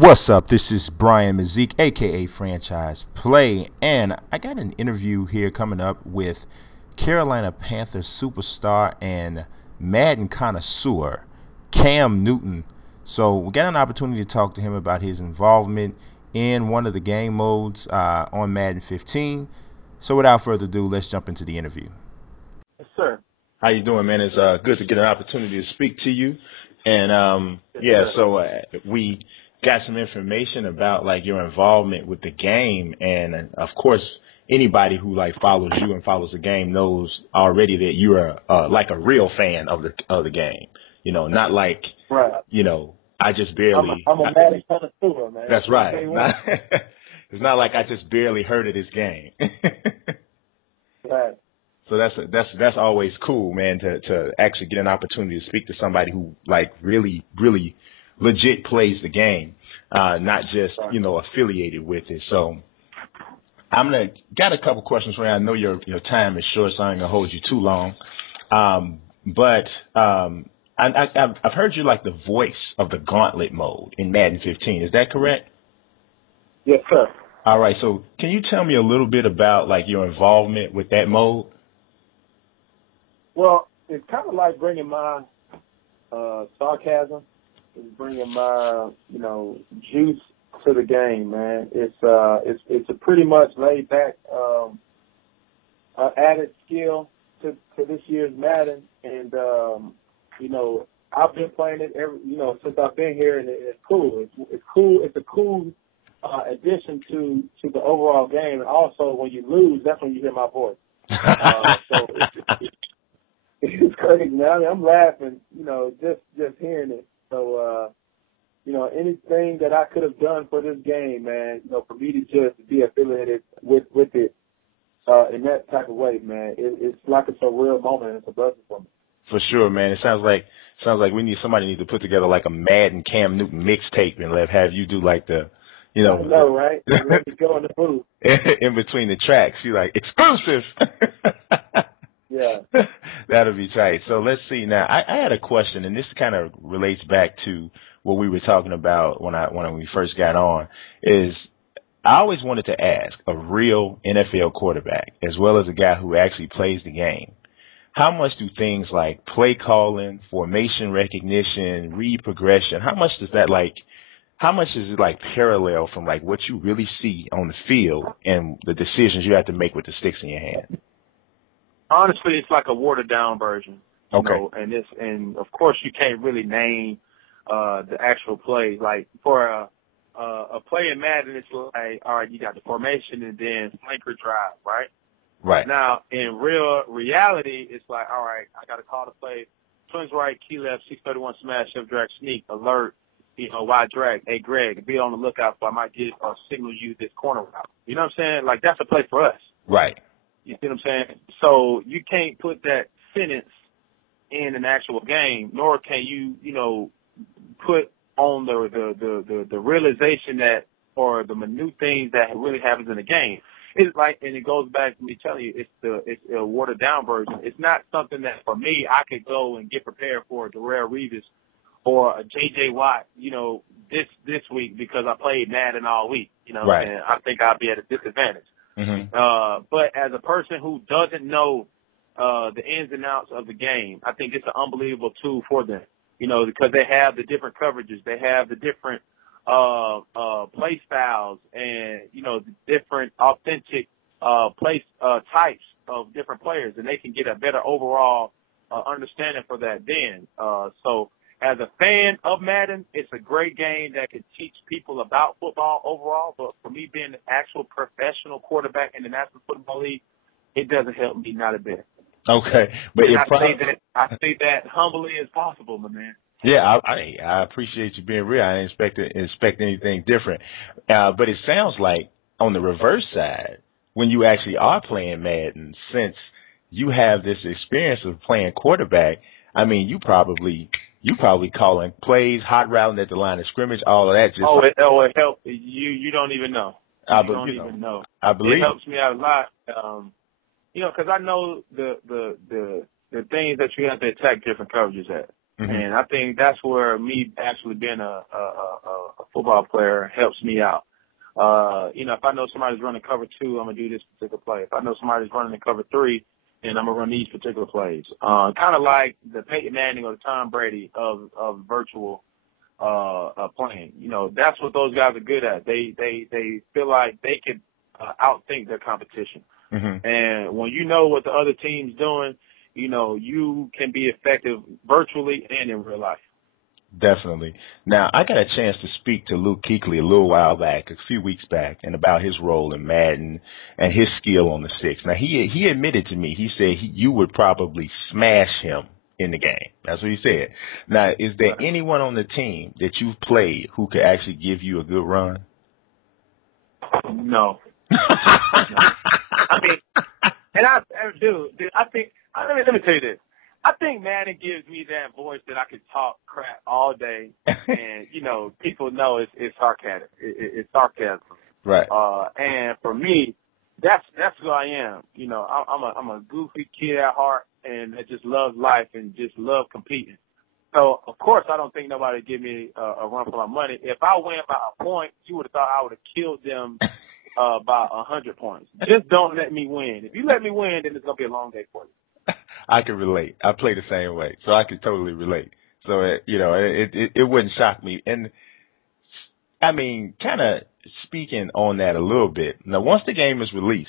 What's up? This is Brian Mazik, aka Franchise Play, and I got an interview here coming up with Carolina Panthers superstar and Madden connoisseur Cam Newton. So we got an opportunity to talk to him about his involvement in one of the game modes on Madden 15. So without further ado, let's jump into the interview. Yes, sir. How you doing, man? It's good to get an opportunity to speak to you. And we got some information about like your involvement with the game, and of course, anybody who like follows you and follows the game knows already that you're like a real fan of the game. You know, not like I just barely. I'm a Madden connoisseur, man. That's right. It's not like I just barely heard of this game. Right. So that's always cool, man, to actually get an opportunity to speak to somebody who like really legit plays the game, not just, affiliated with it. So got a couple questions for you. I know your time is short, so I ain't gonna hold you too long. But I've heard you like the voice of the Gauntlet mode in Madden 15. Is that correct? Yes, sir. All right. So can you tell me a little bit about like your involvement with that mode? Well, it's kind of like bringing my sarcasm, it's bringing my juice to the game, man. It's a pretty much laid back added skill to this year's Madden, and I've been playing it since I've been here, and it's cool. It's cool. It's a cool addition to the overall game, and also when you lose, that's when you hear my voice. So it's crazy, man. I mean, I'm laughing, just hearing it. So, anything that I could have done for this game, man, for me to just be affiliated with it in that type of way, man, it's like it's a real moment. It's a blessing for me. For sure, man. It sounds like somebody need to put together like a Madden Cam Newton mixtape and have you do like the, I know, right? Let me go in the booth. In between the tracks, you like exclusive. Yeah. That'll be tight. So let's see now. I had a question, and this kind of relates back to what we were talking about when we first got on. Is I always wanted to ask a real NFL quarterback, as well as a guy who actually plays the game, how much do things like play calling, formation recognition, read progression, how much is it like parallel from like what you really see on the field and the decisions you have to make with the sticks in your hand? Honestly, it's like a watered down version. Okay. And of course you can't really name the actual play. Like for a play in Madden, it's like, all right, you got the formation and then flanker drive, right? Right. Now in real reality, it's like, all right, I got to call the play, swings right, key left, 631 smash, shift drag, sneak, alert, wide drag. Hey Greg, be on the lookout for I might get or signal you this corner route. You know what I'm saying? Like that's a play for us. Right. You see what I'm saying? So you can't put that sentence in an actual game, nor can you, put on the realization that or the minute things that really happens in the game. It's like, and it goes back to me telling you, it's a watered down version. It's not something that for me I could go and get prepared for a Darrell Reeves or a J.J. Watt, this week because I played Madden all week. Right. And I think I'll be at a disadvantage. Mm-hmm. But as a person who doesn't know the ins and outs of the game, I think it's an unbelievable tool for them, because they have the different coverages, they have the different play styles, and the different authentic play types of different players, and they can get a better overall understanding for that then. So as a fan of Madden, it's a great game that can teach people about football overall. But for me being an actual professional quarterback in the National Football League, it doesn't help me not a bit. Okay, but I say that humbly as possible, my man. Yeah, I appreciate you being real. I didn't expect anything different. But it sounds like on the reverse side, when you actually are playing Madden, since you have this experience of playing quarterback, I mean, you probably calling plays, hot routing at the line of scrimmage, all of that. It helps. You don't even know. You don't even know. I believe it helps me out a lot. Because I know the things that you have to attack different coverages at, and I think that's where me actually being a football player helps me out. If I know somebody's running cover 2, I'm going to do this particular play. If I know somebody's running in cover 3, then I'm going to run these particular plays. Kind of like the Peyton Manning or the Tom Brady of virtual playing. That's what those guys are good at. They feel like they can outthink their competition. Mm-hmm. And when you know what the other team's doing, you can be effective virtually and in real life. Definitely. Now, I got a chance to speak to Luke Kuechly a little while back, a few weeks back, and about his role in Madden and his skill on the 6. Now, he admitted to me, he said you would probably smash him in the game. That's what he said. Now, is there anyone on the team that you've played who could actually give you a good run? No. I mean, and I think, let me tell you this. I think Madden gives me that voice that I can talk crap all day, and people know it's sarcasm. It's sarcasm, right? And for me, that's who I am. I'm a goofy kid at heart, and that just loves life and just love competing. So of course, I don't think nobody give me a run for my money. If I win by a point, you would have thought I would have killed them by 100 points. Just don't let me win. If you let me win, then it's gonna be a long day for you. I can relate. I play the same way, so I can totally relate. So, it wouldn't shock me. And, I mean, kind of speaking on that a little bit, now, once the game is released,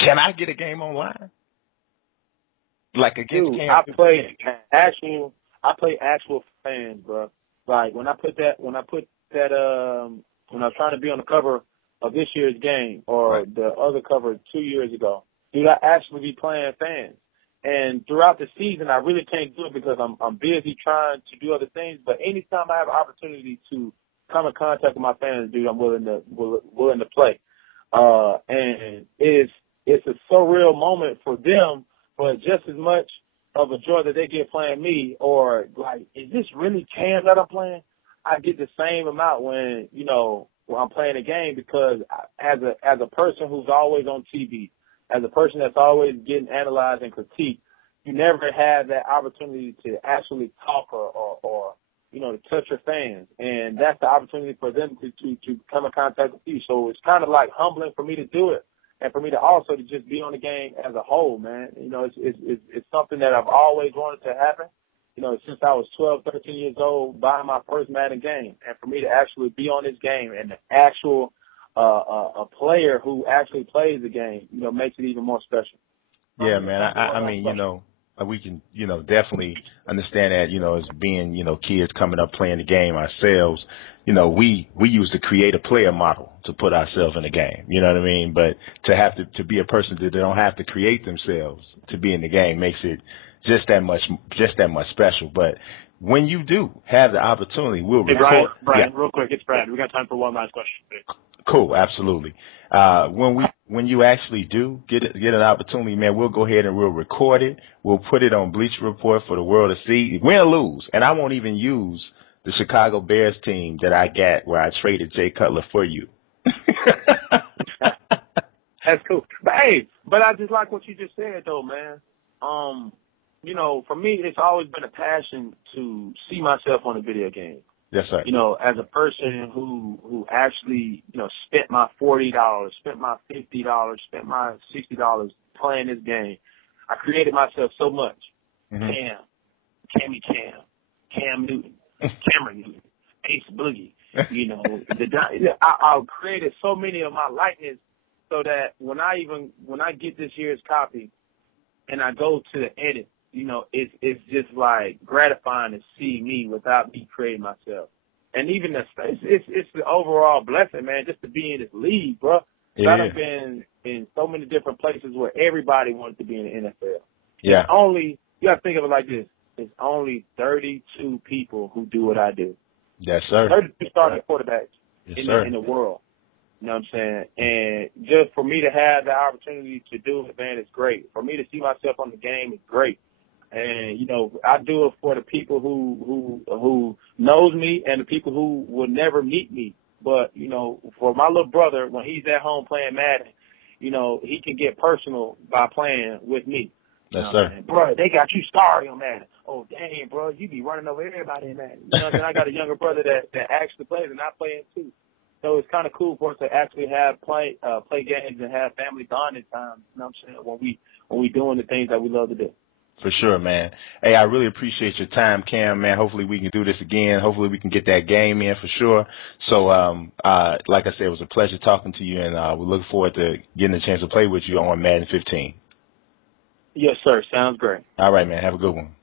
can I get a game online? Like against Dude, I play actual fans, bro. Like, when I was trying to be on the cover of this year's game or the other cover 2 years ago, dude, I actually be playing fans. And throughout the season, I really can't do it because I'm busy trying to do other things. But anytime I have an opportunity to come in contact with my fans, dude, I'm willing to play. And it's a surreal moment for them, but just as much of a joy that they get playing me, or like, is this really Cam that I'm playing? I get the same amount when I'm playing a game, because as a person who's always on TV, as a person that's always getting analyzed and critiqued, you never have that opportunity to actually talk or to touch your fans. And that's the opportunity for them to come in contact with you. So it's kind of like humbling for me to do it, and for me to also to just be on the game as a whole, man. It's something that I've always wanted to happen, since I was 12, 13 years old, buying my first Madden game. And for me to actually be on this game and the actual a player who actually plays the game, makes it even more special. Yeah, man. I mean, we can, definitely understand that, as being, kids coming up playing the game ourselves, we use the creative player model to put ourselves in the game. You know what I mean? But to be a person that they don't have to create themselves to be in the game makes it just that much special. But when you do have the opportunity, we'll record. Brian, real quick, it's Brad. We got time for one last question. Cool, absolutely. When you actually do get an opportunity, man, we'll go ahead and we'll record it. We'll put it on Bleacher Report for the world to see, win or lose. And I won't even use the Chicago Bears team that I got where I traded Jay Cutler for you. That's cool. But I just like what you just said, though, man. For me, it's always been a passion to see myself on a video game. Yes, sir. As a person who actually, spent my $40, spent my $50, spent my $60 playing this game, I created myself so much. Mm-hmm. Cam Newton, Cameron Newton, Ace Boogie, I created so many of my likeness, so that when I get this year's copy and I go to the edit, it's just like gratifying to see me without me creating myself. And even it's the overall blessing, man, just to be in this league, bro. Yeah. I've been in so many different places where everybody wanted to be in the NFL. Yeah. You got to think of it like this. It's only 32 people who do what I do. Yes, sir. 32 starting quarterbacks in the world. You know what I'm saying? And just for me to have the opportunity to do it, man, it's great. For me to see myself on the game is great. And, I do it for the people who knows me and the people who will never meet me. But, for my little brother, when he's at home playing Madden, he can get personal by playing with me. Yes, sir. Bro, they got you starry on Madden. Oh, dang, bro, you be running over everybody in Madden. You know what I mean? I got a younger brother that actually plays, and I play it too. So it's kind of cool for us to actually have play games and have family bonding time. You know what I'm saying? When we doing the things that we love to do. For sure, man. Hey, I really appreciate your time, Cam, man. Hopefully we can do this again. Hopefully we can get that game in for sure. So, like I said, it was a pleasure talking to you, and we look forward to getting a chance to play with you on Madden 15. Yes, sir. Sounds great. All right, man. Have a good one.